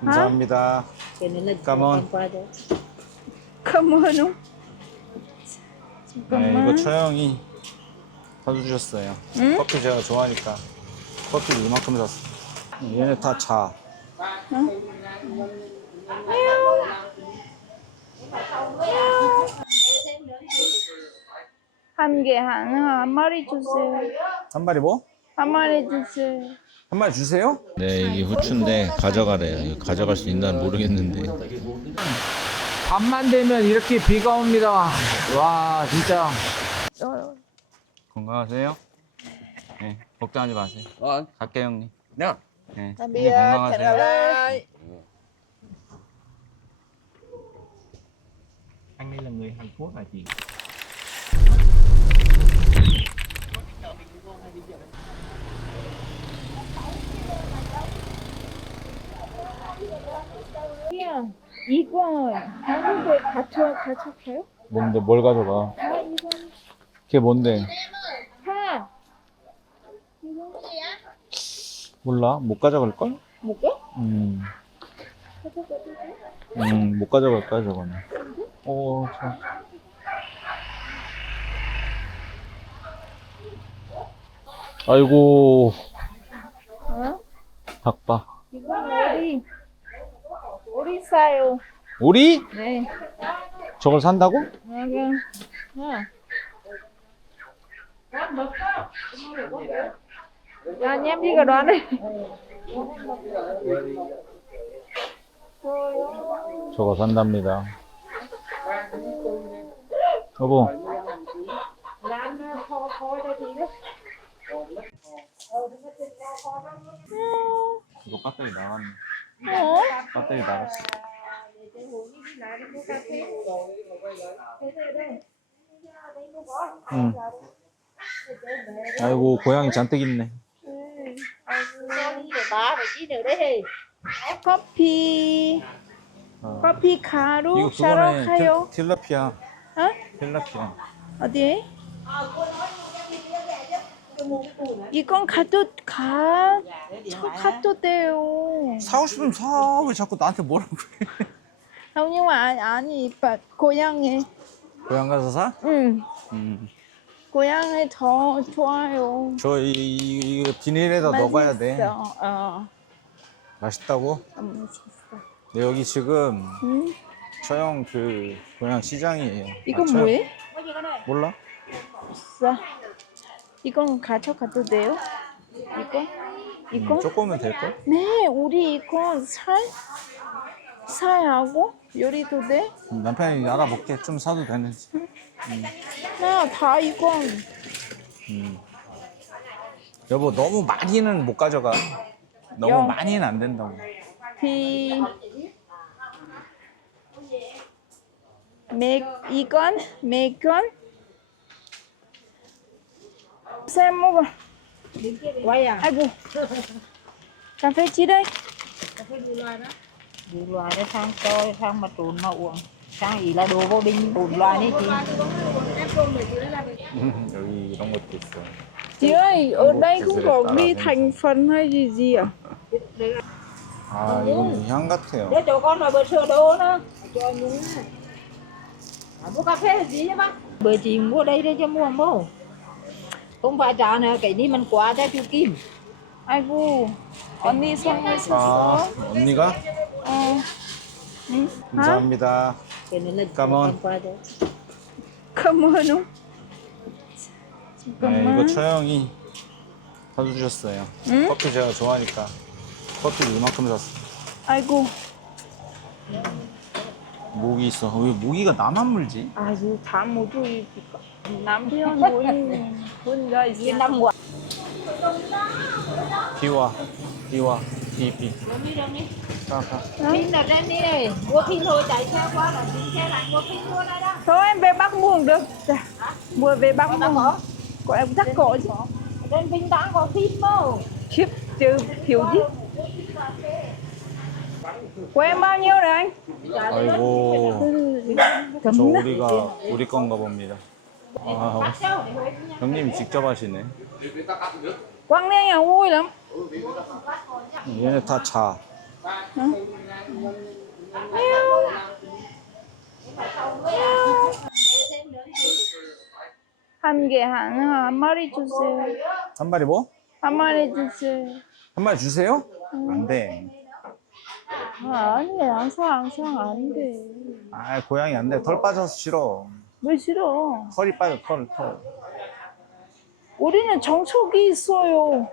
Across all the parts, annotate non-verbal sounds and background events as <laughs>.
감사합니다. Cho. 그러면은 네, 이거 처형이 사주셨어요. 응? 커피 제가 좋아하니까 커피를 이만큼 샀어. 얘네 다 자. 한개 하나 한 마리 주세요. 한 마리 뭐? 한 마리 주세요. 한 마리 주세요? 네, 이게 후추인데 가져가래요. 이거 가져갈 수 있나 모르겠는데. 밤만 되면 이렇게 비가 옵니다. 와 진짜. 어, 건강하세요? 네, 걱정하지 마세요. 어. 갈게요, 형님. 네. 네, tạm 형님 건강하세요. lại. Anh đây là người Hàn Quốc hả chị? 그냥 이건 한국에 갇혀 갇혔어요? 뭔데, 뭘 가져가? 아 이건 그게 뭔데? 다 몰라? 못 가져갈 걸? 뭐게? 음. 음, 못 가져갈 거야, 저거는. 오, 참. 아이고, 어? 닭봐. 이건 우리 싸요. 오리? 네. 저걸 산다고? đi cả đoàn đi. 저거 산답니다. 여보. 이거 배터리 나갔네. 어? 배터리 나갔어. 응. 아이고 고양이 잔뜩 있네. Thì. 커피. 어. 커피 가루 그거네. 틸, 틸라피아. 어? 틸라피아. 어디? 이건 가도 가. 저 가도 돼요. 사고 싶으면 사. 왜 자꾸 나한테 뭐라고 해? nhưng mà 아니 bà 고양이. 고양 가서 사? 응. 음. 고양이 더 좋아요. 저 이, 이, 이거 비닐에다 넣어가야 돼. 맛있어. 어. 맛있다고? 너무 맛있어. 네, 여기 지금 응? 처형 그 고양 시장이에요. 이건 아, 처형- 뭐예요? 몰라? 있어. 이건 가져가도 돼요? 이거? 이거? 음, 조금은 될걸? 네, 우리 이거 살? 살하고 요리도 돼? 음, 남편이 알아볼게. 좀 사도 되는지. 나다 이건 음. 여보, 너무 많이는 못 가져가. 너무 영. 많이는 안 된다고. thì mẹ 이건 매건 xem mua vào Quay à? 아이고 cà phê chi đây Đủ loại đó sang cho sang mà trộn mà uống. Sang ý là đồ vô bình đủ loại đấy chị. 여기 이런 것도 있어. chị ơi ở đây không có 따라 ghi lên. thành phần hay gì gì à 아, 이거 무슨 향 같아요. Để cho con vào bữa sữa đồ nữa. Cho nhúng. À, mua cà phê là gì chứ bác? Bữa chị mua đây đây cho mua mua. Không phải trả nữa, cái này mình quá theo chú Kim. 아이고 언니 선물 아, 샀어 언니가? 어 응? 아? 감사합니다. Cái này là Cảm ơn. em qua cho. 그러면은 네, 이거 처형이 사주셨어요. 응? 커피 제가 좋아하니까 커피를 이만큼 샀어. 아이고 모기 있어. 왜 모기가 나만 물지? 아주 잠 모두 입니까? 남편 본 본가 Yên 있어. tâm quá. 비와, 비와, 비, 비. Đồng đi, đồng đi. 가, 가. Pin là trên đi đây. Mua pin thôi, chạy xe qua là pin xe lại mua pin mua đây đó. Thôi em về Bắc mua cũng được. Dạ. Mua về Bắc Có mua. Bắc có? Của em chắc có chứ. Trên pin đã có pin đâu. Khiếp chứ thiếu chứ. Của em bao nhiêu rồi anh? 아이고, 저 Cấm đấy. 우리가 우리 건가 봅니다. 아, Huế nha. 형님이 직접 하시네. Vui lắm. 얘네 다 자. 한 개, 한, 한 마리 주세요. 한 마리 뭐? 한 마리 주세요. 한 마리 주세요? 안 돼. 아, 아니, 항상, 항상 안 돼. 아, 고양이 안 돼. 털 빠져서 싫어. 왜 싫어? 털이 빠져, 털, 털. 우리는 정석이 있어요.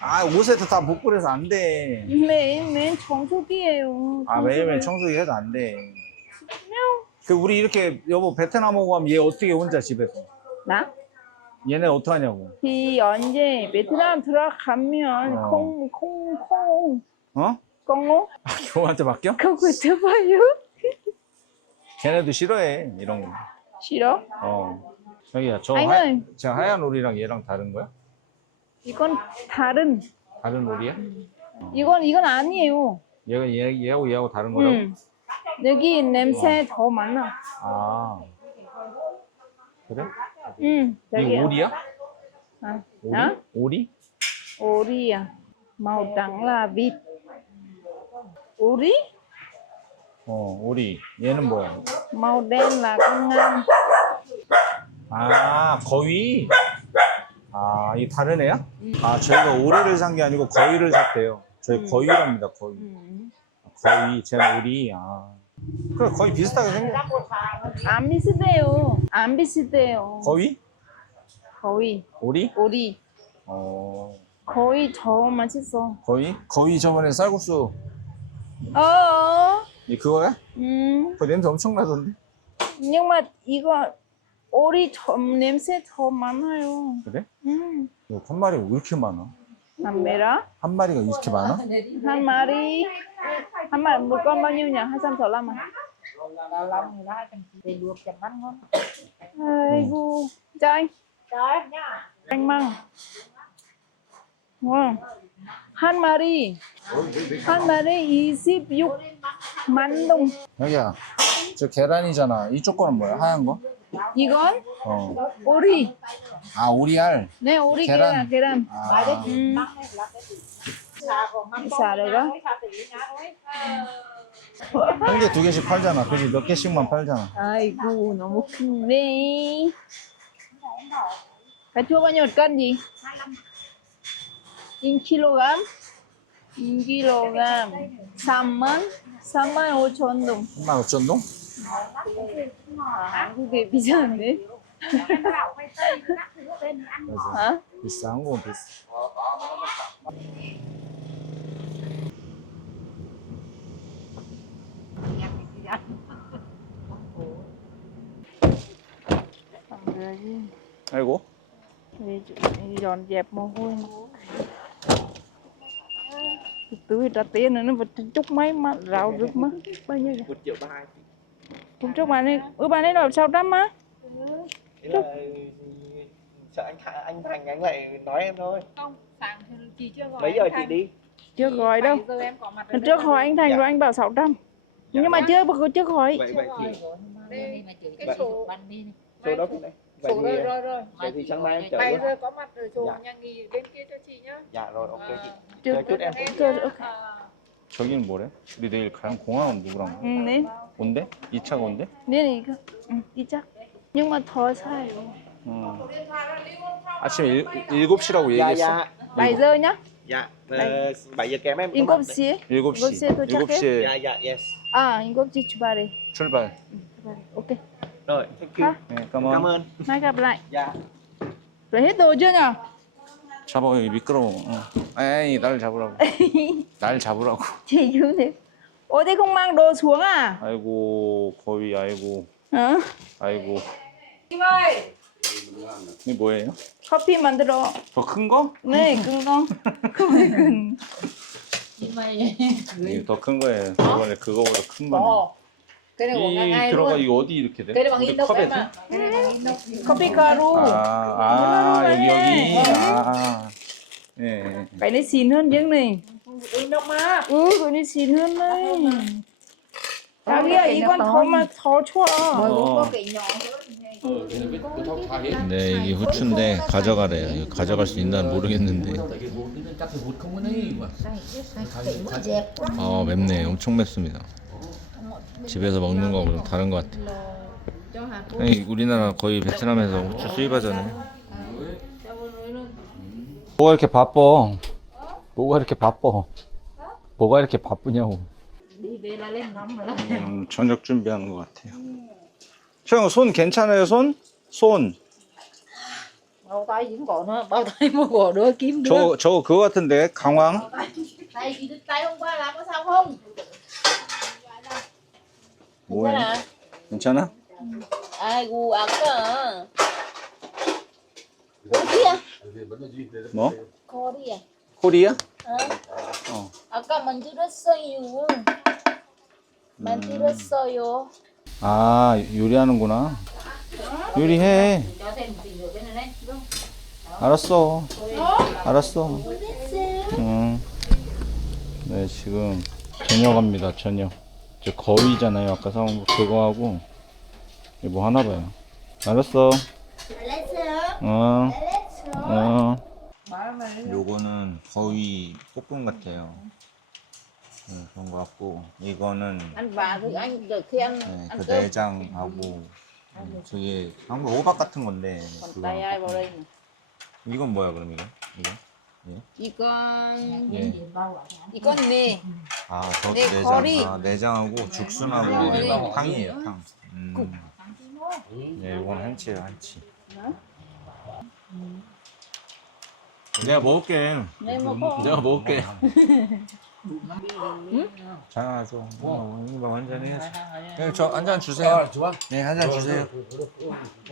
아, 옷에도 다 묶으려서 안 돼. 매일매일 정석이에요. 아, 매일매일 청소기 해도 안 돼. 그, 우리 이렇게, 여보, 베트남 오고 하면 얘 어떻게 혼자 집에서? 나? 얘네 어떡하냐고. thì 언제 베트남 들어가면 어. 콩, 콩, 콩, 어? 콩, 아, <laughs> 교우한테 맡겨? 그거 들어봐요? 걔네도 싫어해, 이런 거. 싫어? 어. 여기야, 저, 하, 아니. 저 하얀 오리랑 얘랑 다른 거야? 이건 다른. 다른 오리야? 이건 이건 아니에요. 얘가 얘, 얘하고 얘하고 다른 거라고? 응. 여기 냄새 더 많아. 아. 그래? 응. 이 저기요. 오리야? 아, 오리? 어? 오리? 오리야. màu trắng là vịt. 오리? 어, 오리. 얘는 뭐야? màu đen là con ngan. 아, 거위? 아, 이 다른 애야? 아, 저희가 오리를 산 게 아니고 거위를 샀대요. 저희 음. 거위랍니다, 거위. 응. 거위, 쟤는 오리. 아. 그래, 거의 비슷하게 생겼 안 비슷해요. 안 비슷해요. 거위? 거의. 오리? 오리. 어, 거의 더 맛있어. 거위? 거위 저번에 쌀국수. 어. 이 그거야? 음. 그 냄새 엄청 나던데? mà 이거 오리 점 냄새 더 많아요. 그래? 음. 이거 한 마리가 왜 이렇게 많아? 남매라 한 마리가 이렇게 많아? 한 마리 한 마리 một con bao nhiêu nhỉ? 245 à? lâu lâu người ta thì luộc chấm bánh ngon 아이고. cho anh. nha. Wow. 한 마리 한 마리 26만 동. 여기야. 저 계란이잖아. 이쪽 거는 뭐야? 하얀 거? 이건 어. 오리. 아 오리알. 네 오리 계란. 계란, 아. 음. 한개 두 개씩 팔잖아. 그지? 몇 개씩만 팔잖아. 아이고 너무 큰데 가져가냐 간지? 1kg, 2kg, 3만, 3만 5천 동. 3만 5천 동? 한국에 비싼데? 맞아. 비싸, 한국은 비싸. 아이고. 이전 잽 먹고 있는 거. Túi trả tiền nữa nó vật chút mấy mà rau rước mà bao nhiêu vậy? một triệu ba Hôm trước bạn ấy, ừ bạn ấy đòi 600 mà. Thế là sợ anh Thà- anh Thành anh lại nói em thôi không sáng thì chị chưa gọi mấy giờ chị Thành. đi Chưa gọi đâu. Đây. trước hỏi anh Thành Dạ. rồi anh bảo 600. Nhưng mà dạ. chưa có chưa hỏi. vậy Chưa vậy gọi thì cái số số đó thì này vậy thì rồi rồi rồi vậy thì sáng mai em chở luôn giờ có mặt ở chỗ Dạ. nhà nghỉ bên kia cho chị nhá dạ rồi ok chị 저기는 뭐래? 우리 내일 가는 공항은 누구랑 가? Ừ, đến. 온대? 2차가 온대? Ừ, đi chắc. Nhưng mà thôi sao? 응. 아침에 일, 7시라고 dạ 얘기했어. dạ 7 giờ nhá. dạ ờ, bảy giờ kém em có In mặt cốp đấy. xí. 7시. 이곳에 도착해? 7시에 dạ dạ yes À, in cốp xí 출발해. 출발. Rồi thank you Ha? 네, cảm 까만. ơn Mai gặp lại. dạ Rồi hết đồ chưa nhỉ? 잡아, 여기 미끄러워. 어. 에이, 날 잡으라고. <laughs> 날 잡으라고. Không mang đồ xuống à? 아이고, 거위, 아이고, Hả? 아이고. Kim ơi 이게 뭐예요? 커피 만들어. 더 큰 거? 네, 큰 거. <laughs> 커피 이게 더큰 거예요. 이번에 그거보다 큰 거네. Ồ, ngày 이 들어가 이거 어디 이렇게 돼? bằng 우리 inox 컵에 em 돼? à cái này bằng inox 커피 가루. 아, 아, 여기 여기. 아. 예. 예. Cái này xịn hơn những này. inox mà Ừ, cái này xịn hơn đấy. 자기야 이건 더만 더 nhỏ 네, 이게 후추인데 가져가래요. 이거 가져갈 수 있나 모르겠는데. 아, 맵네. 엄청 맵습니다. 집에서 먹는 거하고 좀 다른 것 같아요. 아니, 우리나라 거의 베트남에서 후추 수입하잖아요. 뭐가 이렇게 바빠? 뭐가 이렇게 바빠? 뭐가 이렇게 바쁘냐고. 음, 저녁 준비하는 것 같아요. 형, 손 괜찮아요, 손? 손. 저, 저 그거 같은데, 강황? 뭐야? 괜찮아? 아이고 아까 뭐? 거리야. 코리아? 어? 아까 만들었어요. 만들었어요. 아, 요리하는구나. 요리해. 알았어. 알았어. 응. 네, 지금 저녁 합니다, 저녁. 저 거위잖아요. 아까 사온 거 그거 하고. 이거 뭐 하나 봐요. 알았어. 어. 어. 요거는 거위 볶음 같아요. 네, 그런 거 같고, 이거는 Anh bà thì anh được khi ăn 네, ăn 그 cơm. 내장하고, 음, 저게 한국 호박 같은 건데, Còn 그거 tay ai vào đây nè. 이건 뭐야 그럼 이거? 이거? 이건 예. 이건 네. 아 저도 네, 내장. 거리. 아, 내장하고 죽순하고 거리. 탕이에요 탕. 음. 네, 이건 한치예요 한치. 내가 먹을게. 네 먹어. 내가 먹을게. 잘하죠. 어, 이거 완전 해야지. 네, 저한 잔 주세요. 네, 한잔 주세요.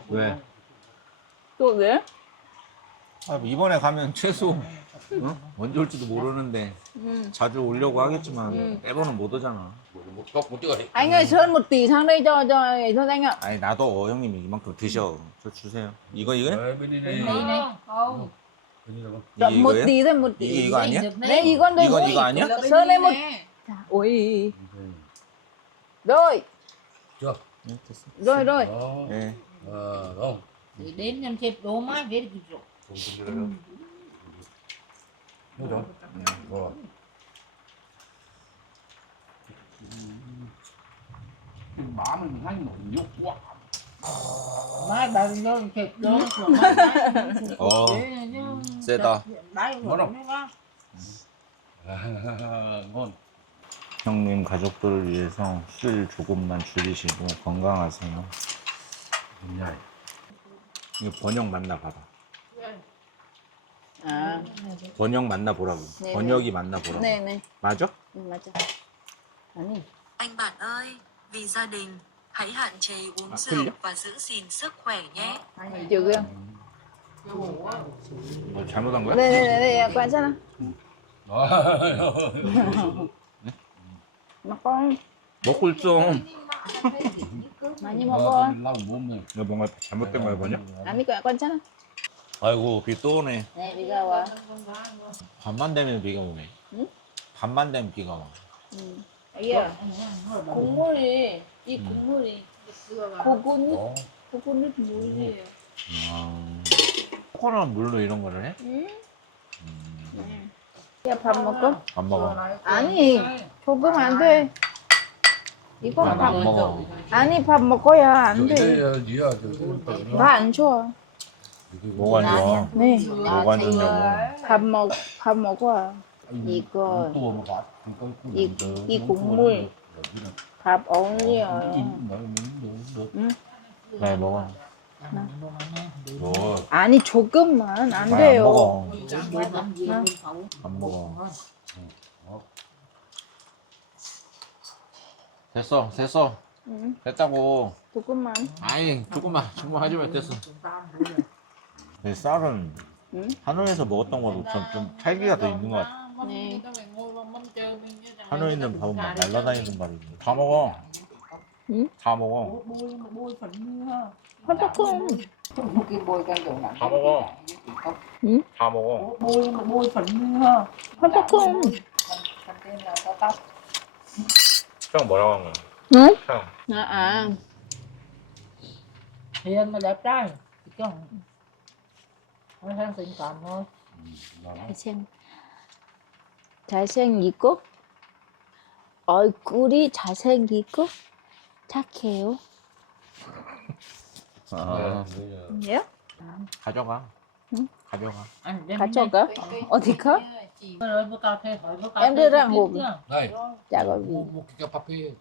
왜? 또 왜? 아, 이번에 가면 최소 어? 언제 올지도 모르는데 음. 자주 오려고 하겠지만 매번은 못 오잖아. Anh ơi sơn một tỷ sang đây cho cho ấy thôi anh ạ. 아니 나도 어, 형님이 이만큼 드셔. 저 주세요. 이거 이거? này này không Cho 이게 một 이거예요? tỷ thôi một tỷ. 이게 이거 아니야? Đấy 이건 đây. 이건 이거 아니야? Sơn đây một. Ôi. Rồi, 네, 됐어. rồi rồi. 네. thì đến nhân dịp đố mát về thì rồi mai bà nó thịt đó 어, 세다. 뭐라? <laughs> 형님 가족들을 위해서 술 조금만 줄이시고 건강하세요. 이거 번역 맞나 봐봐. À, 번역 맞나 보라고. 네, 번역이 맞나 보라고. này này. 맞아? Ừ, 맞아. 아니. Anh bạn ơi, vì gia đình, hãy hạn chế uống À, rượu 틀려? và giữ gìn sức khỏe nhé. Trừ kia. 뭐 잘못한 거야? Nào. Mà con 먹고 있어. 많이 먹어. 뭔가 잘못된 거야 번역? 아니 그 nào. 아이고 비 또 오네. Bây giờ à. 밤만 되면 비가 오네. 응? 밤만 되면 비가 와. 이게 국물이 이 국물이 코코넛 코코넛 물이에요. 아, 코코넛 물로 이런 거를 해? 응? 야, 밥 먹어? 안 먹어. 아니, 조금 안 돼. 이건 안, 밥안 먹어. 아니, 밥 먹어야 안 돼. 나안 좋아. 뭐가 안 좋아? 네. 뭐가 안 좋냐고. 밥 먹, 밥 먹어. 이거, 이, 이 국물, 밥 어울려. 네 먹어. 뭐? 아니, 조금만 안 많이 안 돼요. 먹어. 안 먹어. 됐어, 됐어. 응, 됐다고. 조금만. 아이, 조금만, 조금만 하지 마. 됐어. 내 쌀은 응? 하노이에서 먹었던 거로 좀, 좀 찰기가 더 있는 것 같아. 네. 하노이 있는 밥은 막 날라다니는 밥이지. 다 먹어. 응? 다 먹어. 한 조금. 다 먹어. 응? 다 먹어. 한 조금. 형 뭐라고 한 거야? Hả? Không. À, à. hiền tình cảm thôi 잘생, 잘생기고, 얼굴이 잘생기고, 착해요. 아, 예? 가져가. 응? 가져가. 가져가? 어디 가? chị ơi bữa cà phê hỏi bữa cà Em phê đưa ra tiếp hộp. chưa? Đây, 자, 거기. một, cái cà phê.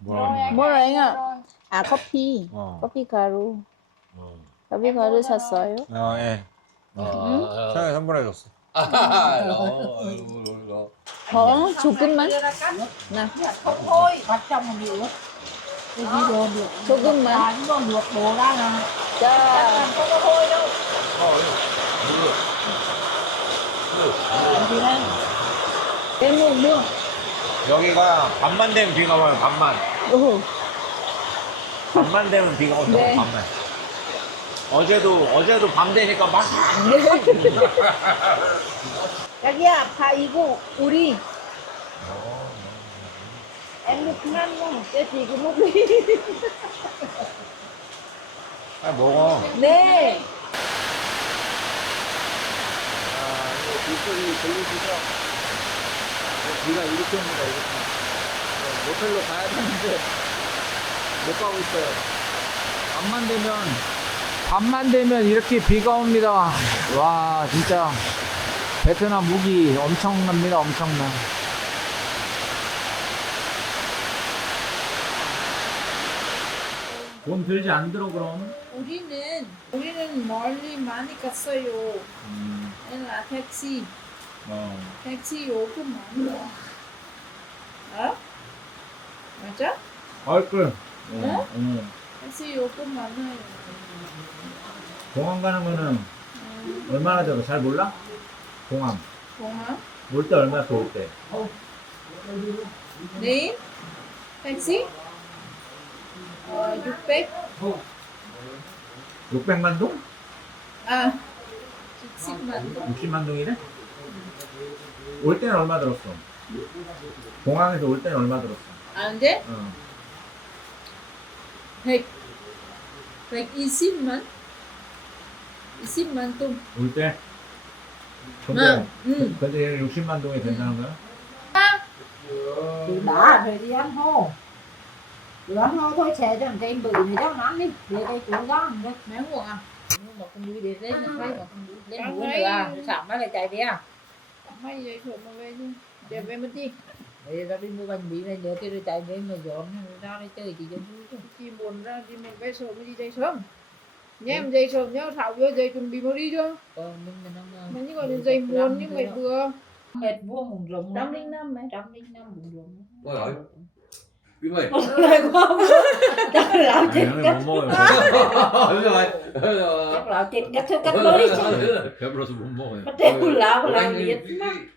뭐라 뭐라? 아, 커피. 어. 커피 가루. Ờ. 가루 샀어요? 어, 예. Ờ, 처음에 선물해줬어. à, đó, đó, đó. 어, 조금만? 나, thôi bắt trong bị ướt cái gì đồ được 조금만. là chúng con luộc đồ ra là 자, không có thôi đâu gì đây mua mua 여기가 밤만 되면 비가 와요, 밤만. 오, 밤만 되면 비가 오죠, 네. 밤만. 어제도, 어제도 밤 되니까 막. <laughs> 자기야 다 이거 우리 không cho chị cũng lúc đi 아, 먹어. 네 비가 이렇게 옵니다, 이렇게. 네, 모텔로 가야 되는데, 못 가고 있어요. 밤만 되면, 밤만 되면 이렇게 비가 옵니다. 와, 진짜. 베트남 무기 엄청납니다, 엄청나. 돈 들지 안 들어, 그럼? 우리는 우리는 멀리 많이 갔어요. nên là taxi, 어. taxi 요금 많아. 어? 맞아? 얼굴. 어? 응. taxi 요금 많아요. 공항 가는 거는 얼마나 들어? 잘 몰라? 공항. 공항? 올 때 얼마 더 올 때? 내일 taxi? 어, 600? 600만 동? 아, 60만. 60만 동이래? 올 때는 얼마 들었어? 공항에서 올 때는 얼마 들었어? 안 돼? 어. 100, 120만? 20만 동. 올 때? 응, 근데, 응. 근데 60만 동이 된다는 거야? chị đã rồi đi ăn hô đi ăn hô thôi xe cho cái bự này đó nắm đi để đây cũng đó đi Mấy nguồn à? nhưng mà con đi để đấy nó thấy mà con đi lấy Ăn mũi đấy. được à sẵn nó lại chạy đi à Mấy giây thuộc mà về đi. Để về mất đi. Đấy, ra đi mua bánh mì này nhớ cái rồi chạy đến mà dọn ra đây chơi thì giống chị buồn ra chị muốn về sớm đi dậy sớm nhé em dậy sớm nhá thảo vô dậy chuẩn bị mua đi chưa còn mình mình không mình chỉ còn dậy muộn nhưng mày vừa hết vua hùng rộng trăm linh năm mấy trăm linh năm hùng rộng ôi ôi Quý mày. Một lời quá. Chắc lão chết cách. Đúng rồi. Chắc lão chết cách thôi cách lối đi. Chắc lão lối đi. Chắc lão chết cách lối đi. Chắc lão cách lối đi. Chắc lão lão chết cách lối cách lối đi. Chắc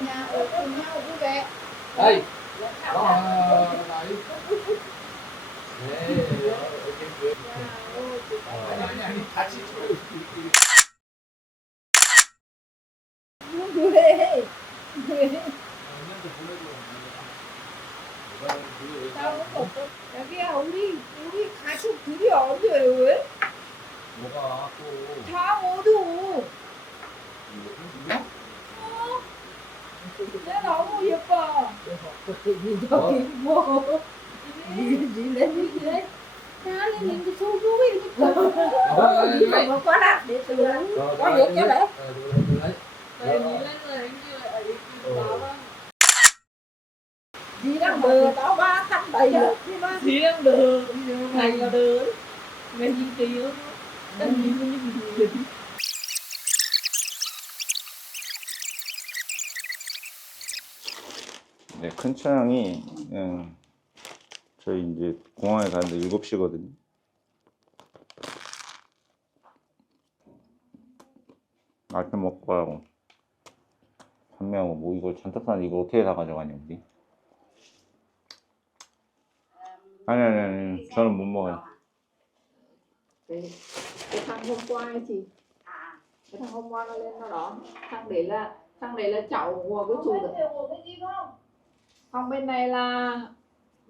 nhà ở cùng nhau vui vẻ. Đây. Đó, này. Đấy, đó, ok. Ờ. 아니, 아니, 같이 찍어요. Về. Về. Tao cũng một con. 자기야, 우리, 우리 가족 둘 이 어디에요, 왜? 뭐가 또. 다 어두. 어? 내 너무 예뻐. 저기 뭐 gì lên gì đấy 나 lên cái số số ấy. đi mà mà quá đắt để tôi lấy có việc chứ lẽ Ờ, được, được, đấy. Rồi đi lên rồi anh kia ở đây bảo á. đi đang bừa tao ba thanh đầy được đi ba Thì đang được, ngày là được. Như gì. 네, 큰 차량이 예, 저희 이제 공항에 가는데 7시거든요. 아침 먹고 가고 판매하고 뭐 이걸 잔뜩 사는데 이걸 어떻게 다 가져가냐 우리 아니 아니 아니 저는 못 먹어요. cái, cái thằng hôm qua ấy chị cái thằng hôm qua nó lên nó đón thằng đấy là thằng đấy là cháu của cái chủ được không bên này là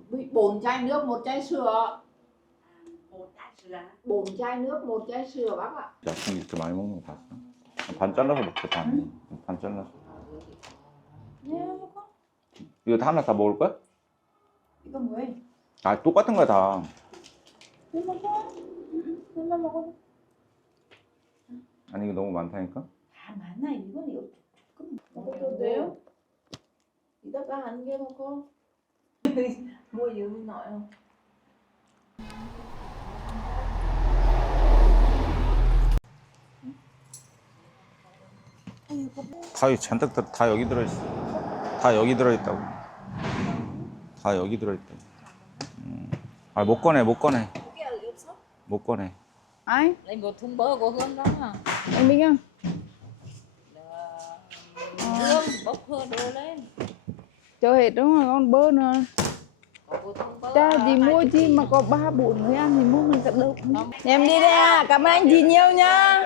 bị bốn chai nước một chai sữa bốn chai nước một chai sữa bác ạ 야채 이렇게 많이 먹는 거 봤어? 반 잘라서 먹자 반. 반 잘라서. 이거 다 하나 다 먹을 거야? 이거 뭐해? 아 똑같은 거야 다. 이거 먹어 이거 먹어 아니 이거 너무 많다니까? 아 많아 이건 이거 조금 먹어도 돼요? 이따가 한 개 먹어 <laughs> 뭐 이름이 나요? 다 여기 잔뜩 다, 다 여기 들어있어. 다 여기 들어있다고. 다 여기 들어있다고. 음. 아못 꺼내 못 꺼내. Một con này. Ai? Lấy một thùng bơ của Hương đó mà. Anh Minh không? Dạ, hương bốc hương đồ lên. Cho hết đúng không? Con bơ nữa. ta thì mua chi mà có ba bốn người ăn thì mua mình tận đâu Em đi đây à, à, cảm ơn anh chị nhiều nhá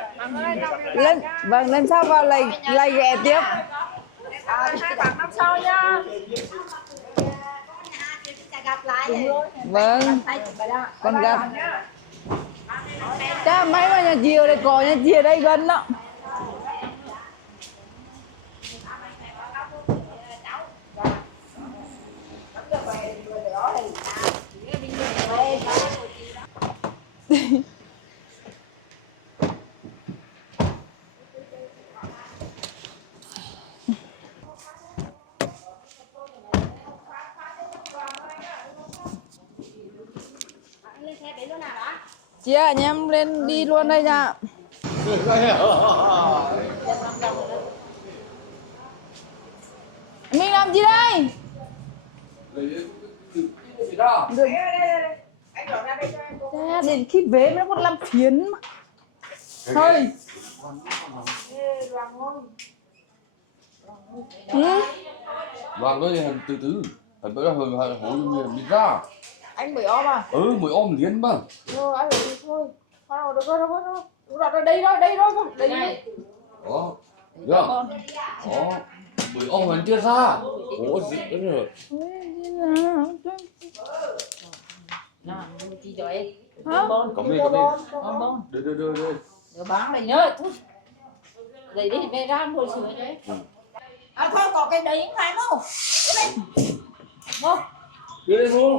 lần, Vâng, lần sau vào lại lại ghẹ tiếp à, Hai sau nhá Vâng, còn gặp Cha mấy vào nhà chiều đây có nhà chiều đây gần đó. <laughs> Chị nhà em lên đi luôn đây nha. <laughs> Mình làm gì đây? Được. Cha, đến khi về nó còn làm phiền mà. Thôi. Ừ. Vâng, nói hàng từ từ. Phải bữa hồi hồi hồi mình mình ra. Anh bị ôm à Ừ, mới ôm liền mà. rồi anh bị thôi thôi được rồi được rồi rồi rồi, rồi đi thôi đi thôi đi đi Đó. Được. Đó. Mới ôm hắn chưa ra. Ủa gì nữa rồi. nào chị cho em Hả? Cầm đi, cầm đi. con bon Đưa đưa đưa đưa. rồi bán này nữa thôi lấy đi về ra ngồi sửa đấy à thôi có cái đấy phải không không Đưa đây thôi.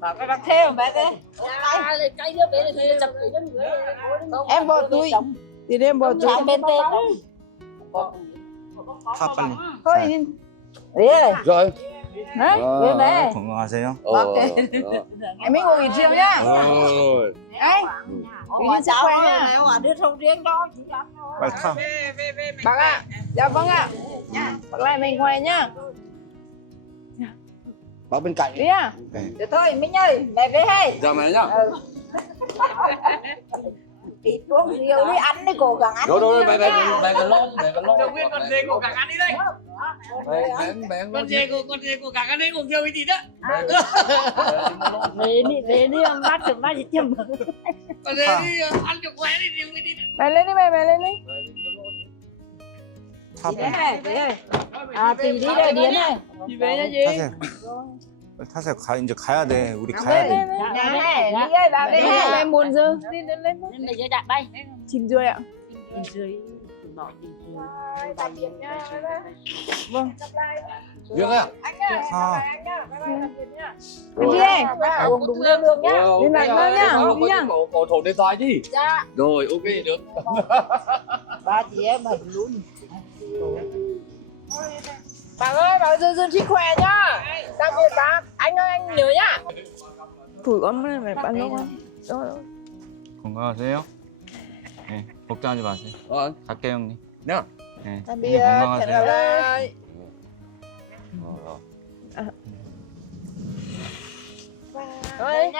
bà cái bác theo bé thế cây đứa bé thì chụp Em bỏ túi. Thì em bỏ túi. chạy bên tên 타 빨리. Thôi. đi Rồi. Hả? bên đây 건강하세요. Ờ. Em mới ngồi nghỉ trưa nhá. Rồi. Anh. Vì sức khỏe nha. nếu mà đưa thông riêng đó chỉ dám 빨리 타. Bác ạ. Dạ vâng ạ. Bác lại mình khỏe nhá. Bác bên cạnh. Đi à. Được thôi Minh ơi mẹ về hay Chào mẹ nhá. đi xuống rượu đi ăn đi cố gắng ăn Rồi rồi mẹ mẹ mẹ cái lon, mẹ cái lon. Đồng viên con dê của cả ăn đi đây. Mẹ mẹ mẹ Con dê của con dê của cả ăn đi cùng chơi với chị đó. về đi về đi ăn bát chừng bát gì chừng Con dê đi ăn cho khỏe đi với đi. Mẹ lên đi mẹ, mẹ lên đi. 타 Đi 빨리. này, đi này. À thì đi đây điến này. Chị về nha chị. 타세요. 빨리 타세요. 가 이제 가야 돼. 우리 Lên 가야 đi. 돼. Nhà này, đi ơi bà về Mẹ, này. mẹ muốn giờ. Đi lên lên. Nên bây giờ đặt đây. Chín rưỡi ạ. Vâng. Việc à? 타. Em đi đây. Uống đúng lương lương nhá. Đi lại nữa nhá, đi nhá. Cổ cổ thổ điện thoại đi. Dạ. Rồi, ok được. Ba chị em mình luôn. Bác ơi, bác giữ giữ sức khỏe nhá. Tạm biệt bác. Anh ơi, anh nhớ nhá. Thủi con mẹ mẹ bạn lúc Rồi, rồi. 건강하세요. 네, 걱정하지 마세요. Ờ, 갈게요 형님. nè. 네, tạm 형님 biệt hẹn gặp 건강하세요. lại Ờ, ờ. Ơi.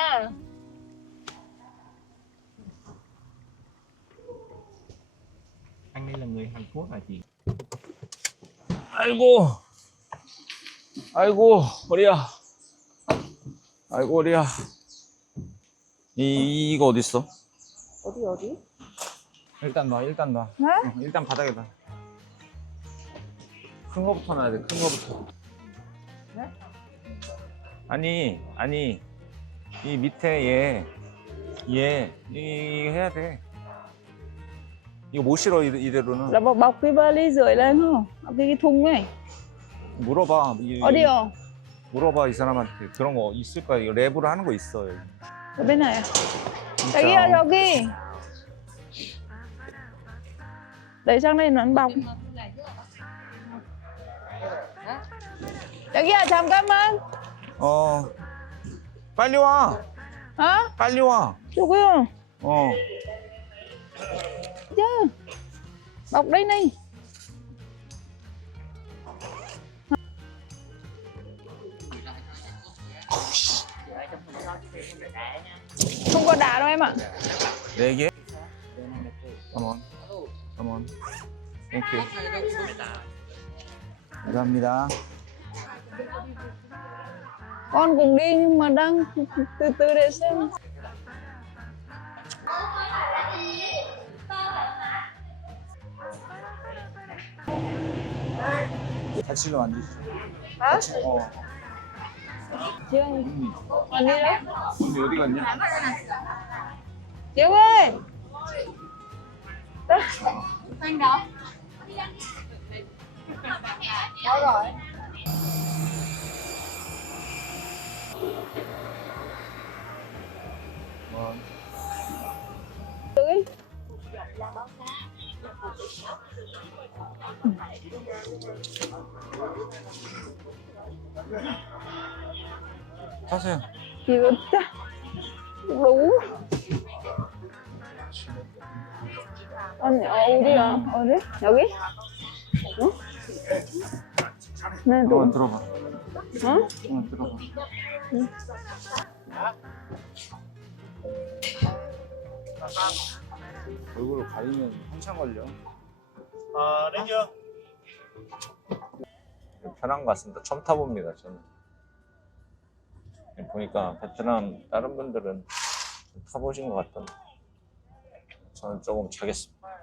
Anh đây là người Hàn Quốc hả chị? 아이고, 아이고, 허리야. 아이고, 허리야. 이 이거 어디 있어? 어디 어디? 일단 놔, 일단 놔. 네? 응, 일단 바닥에 놔. 큰 거부터 놔야 돼, 큰 거부터. 아니 아니 이 밑에 얘 얘 이 해야 돼. 이거 못 실어 이- 이대로는. Là bọc bọc cái vali rưỡi lên không? Bọc cái, cái thùng này. 물어봐. 이, 어디요? 물어봐 이 사람한테 그런 거 있을 거야. 이거 랩으로 하는 거 있어. 여기. Ở bên này à? 진짜. 저기요 저기. đẩy sang đây nó ăn bọc. 저기요 잠깐만. 어 빨리 와. hả? 빨리 와. 저기요. 어. chứ bọc đây này không có đá đâu em ạ 네 개. Come on. Come on. Thank you. 감사합니다. con cùng đi nhưng mà đang từ từ để xem 같이로 앉으시죠. hả 어. chưa còn đi đâu 근데 어디 갔냐? Ơi Anh đó. Đâu rồi? Tưới 타세요. 이거 짜 đủ 언니 어디야 어디 여기 응? 네 한번 또 들어봐. 응? 한번 들어봐. 얼굴을 가리면 한참 걸려. À, đấy chưa? 편한 것 같습니다. 처음 타봅니다, 저는. 보니까 베트남 다른 분들은 좀 타보신 것 같던데. 저는 조금 차겠습니다.